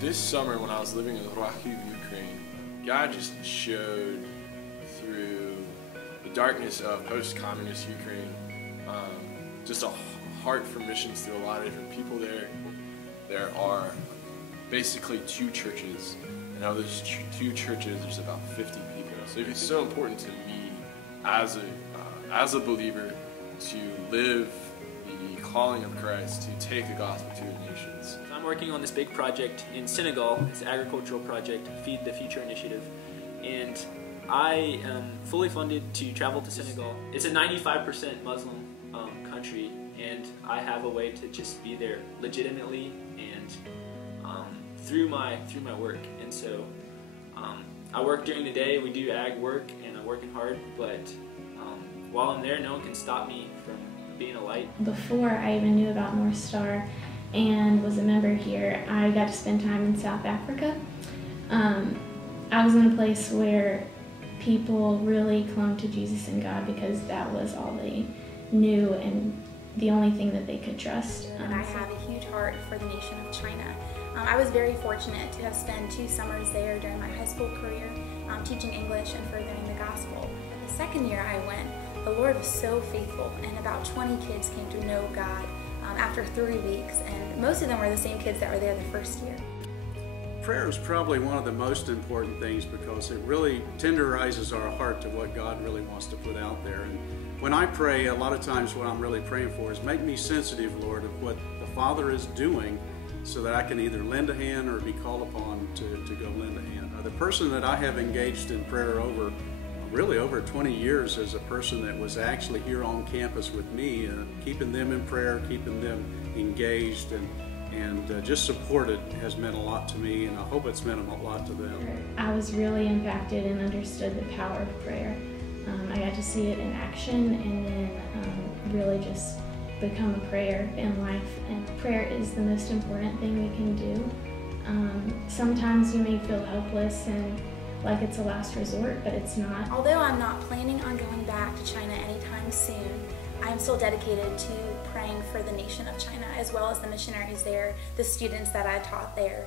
This summer when I was living in Ukraine, God just showed through the darkness of post-communist Ukraine just a heart for missions to a lot of different people there. There are basically 2 churches, and out of those 2 churches there's about 50 people. So it's so important to me as a believer to live the calling of Christ, to take the gospel to the nations. I'm working on this big project in Senegal. It's an agricultural project, Feed the Future Initiative, and I am fully funded to travel to Senegal. It's a 95% Muslim country, and I have a way to just be there legitimately and through my work. And so I work during the day. We do ag work, and I'm working hard, but while I'm there, no one can stop me from being a light. Before I even knew about Northstar and was a member here, I got to spend time in South Africa. I was in a place where people really clung to Jesus and God because that was all they knew and the only thing that they could trust. And I have a huge heart for the nation of China. I was very fortunate to have spent 2 summers there during my high school career, teaching English and furthering the gospel. The second year I went, the Lord was so faithful, and about 20 kids came to know God after 3 weeks, and most of them were the same kids that were there the first year. Prayer is probably one of the most important things because it really tenderizes our heart to what God really wants to put out there. And when I pray, a lot of times what I'm really praying for is make me sensitive, Lord, of what the Father is doing so that I can either lend a hand or be called upon to go lend a hand. The person that I have engaged in prayer really over 20 years as a person that was actually here on campus with me, keeping them in prayer, keeping them engaged and just supported has meant a lot to me, and I hope it's meant a lot to them. I was really impacted and understood the power of prayer. I got to see it in action and then really just become a prayer in life. And prayer is the most important thing we can do. Sometimes you may feel helpless and like it's a last resort, but it's not. Although I'm not planning on going back to China anytime soon, I am still dedicated to praying for the nation of China, as well as the missionaries there, the students that I taught there,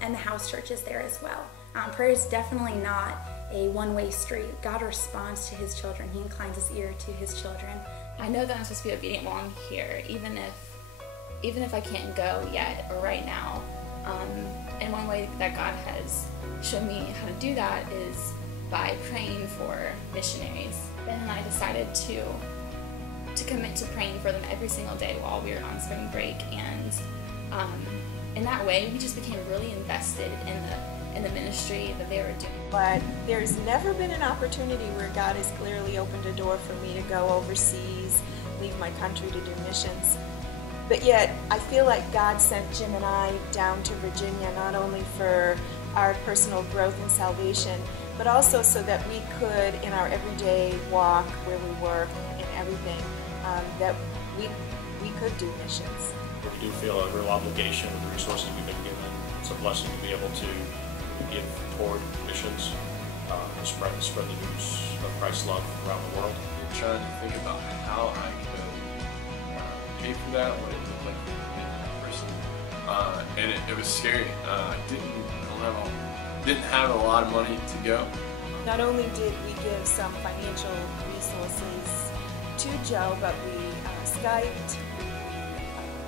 and the house churches there as well. Prayer is definitely not a one-way street. God responds to His children. He inclines His ear to His children. I know that I'm supposed to be obedient while I'm here, even if I can't go yet or right now. And one way that God has shown me how to do that is by praying for missionaries. Ben and I decided to commit to praying for them every single day while we were on spring break, and in that way we just became really invested in the ministry that they were doing. But there's never been an opportunity where God has clearly opened a door for me to go overseas, leave my country to do missions. But yet I feel like God sent Jim and I down to Virginia not only for our personal growth and salvation, but also so that we could, in our everyday walk where we work and everything, that we could do missions. We do feel a real obligation with the resources we've been given. It's a blessing to be able to give toward missions, and spread the news of Christ's love around the world. I'm trying to think about how I could pay for that, what it looked like for that person, and it was scary. I didn't have a lot of money to go. Not only did we give some financial resources to Joe, but we Skyped, we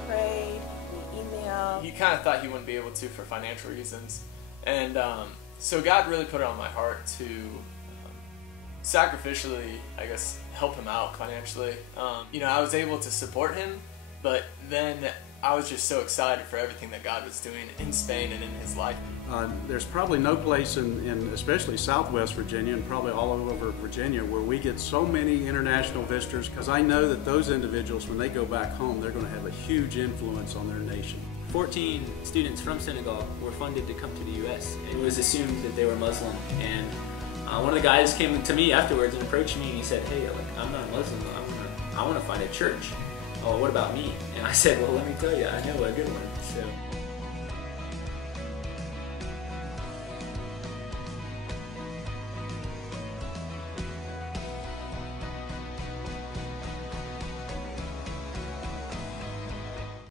prayed, we emailed. He kind of thought he wouldn't be able to for financial reasons, and so God really put it on my heart to sacrificially, I guess, help him out financially. I was able to support him, but then I was just so excited for everything that God was doing in Spain and in his life. There's probably no place in especially Southwest Virginia and probably all over Virginia where we get so many international visitors, because I know that those individuals, when they go back home, they're going to have a huge influence on their nation. 14 students from Senegal were funded to come to the U.S. It was assumed that they were Muslim, and one of the guys came to me afterwards and approached me and he said, "Hey, I'm not Muslim, I want to find a church. Oh, what about me?" And I said, "Well, let me tell you, I know a good one." So